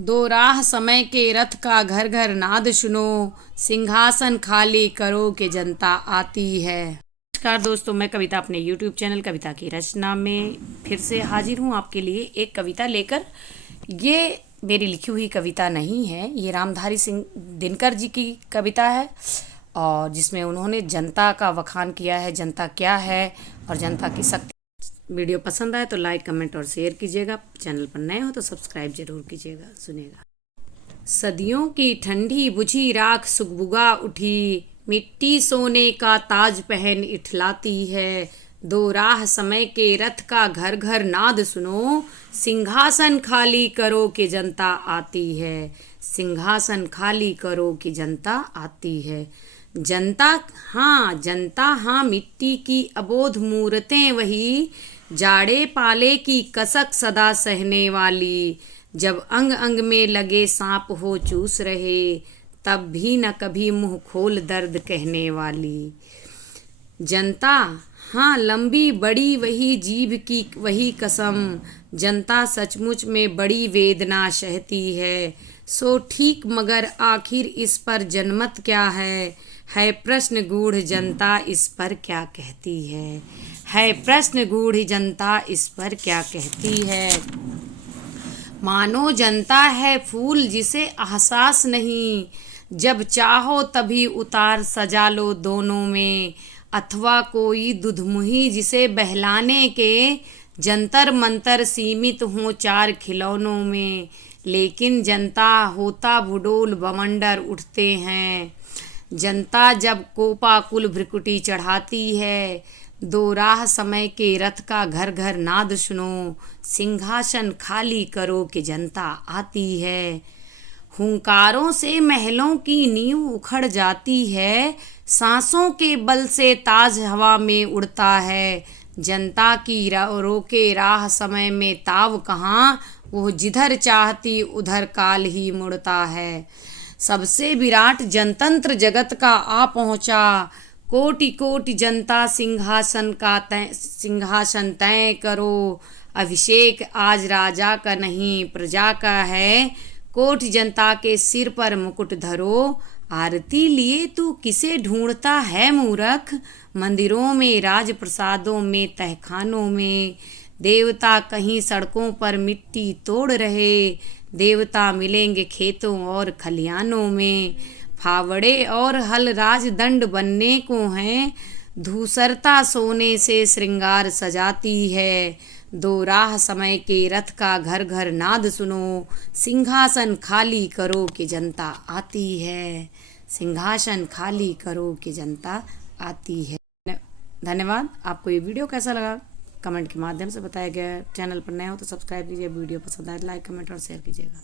दो राह समय के रथ का घर घर नाद सुनो, सिंहासन खाली करो कि जनता आती है। नमस्कार दोस्तों, मैं कविता अपने YouTube चैनल कविता की रचना में फिर से हाजिर हूँ आपके लिए एक कविता लेकर। ये मेरी लिखी हुई कविता नहीं है, ये रामधारी सिंह दिनकर जी की कविता है और जिसमें उन्होंने जनता का वखान किया है, जनता क्या है और जनता की शक्ति। वीडियो पसंद आए तो लाइक कमेंट और शेयर कीजिएगा। चैनल पर नए हो तो सब्सक्राइब जरूर कीजिएगा। सुनिएगा। सदियों की ठंडी बुझी राख सुगबुगा उठी, मिट्टी सोने का ताज पहन इठलाती है। दो राह समय के रथ का घर घर नाद सुनो, सिंहासन खाली करो कि जनता आती है। सिंहासन खाली करो कि जनता आती है। जनता हाँ मिट्टी की अबोध मूरतें वही, जाड़े पाले की कसक सदा सहने वाली। जब अंग अंग में लगे सांप हो चूस रहे, तब भी न कभी मुंह खोल दर्द कहने वाली। जनता हाँ लंबी बड़ी वही जीभ की वही कसम, जनता सचमुच में बड़ी वेदना सहती है। सो ठीक मगर आखिर इस पर जनमत क्या है प्रश्न गूढ़ जनता इस पर क्या कहती है प्रश्न गूढ़ जनता इस पर क्या कहती है। मानो जनता है फूल जिसे एहसास नहीं, जब चाहो तभी उतार सजा लो दोनों में। अथवा कोई दुधमुही जिसे बहलाने के जंतर मंतर सीमित हों चार खिलौनों में। लेकिन जनता होता भुडोल बवंडर उठते हैं, जनता जब कोपा कुल भ्रिकुटी चढ़ाती है। दो राह समय के रथ का घर घर नाद सुनो, सिंहासन खाली करो कि जनता आती है। हुंकारों से महलों की नींव उखड़ जाती है, सांसों के बल से ताज हवा में उड़ता है। जनता की रोके राह समय में ताव कहाँ, वो जिधर चाहती उधर काल ही मुड़ता है। सबसे विराट जनतंत्र जगत का आ पहुँचा, कोटि कोटि जनता सिंहासन तय करो। अभिषेक आज राजा का नहीं प्रजा का है, कोटि जनता के सिर पर मुकुट धरो। आरती लिए तू किसे ढूंढता है मूर्ख, मंदिरों में राज प्रसादों में तहखानों में। देवता कहीं सड़कों पर मिट्टी तोड़ रहे, देवता मिलेंगे खेतों और खलियानों में। फावड़े और हल राजदंड बनने को हैं, धूसरता सोने से श्रृंगार सजाती है। दो राह समय के रथ का घर घर नाद सुनो, सिंहासन खाली करो कि जनता आती है। सिंहासन खाली करो कि जनता आती है। धन्यवाद। आपको ये वीडियो कैसा लगा कमेंट के माध्यम से बताया गया। चैनल पर नए हो तो सब्सक्राइब कीजिए। वीडियो पसंद आए लाइक कमेंट और शेयर कीजिएगा।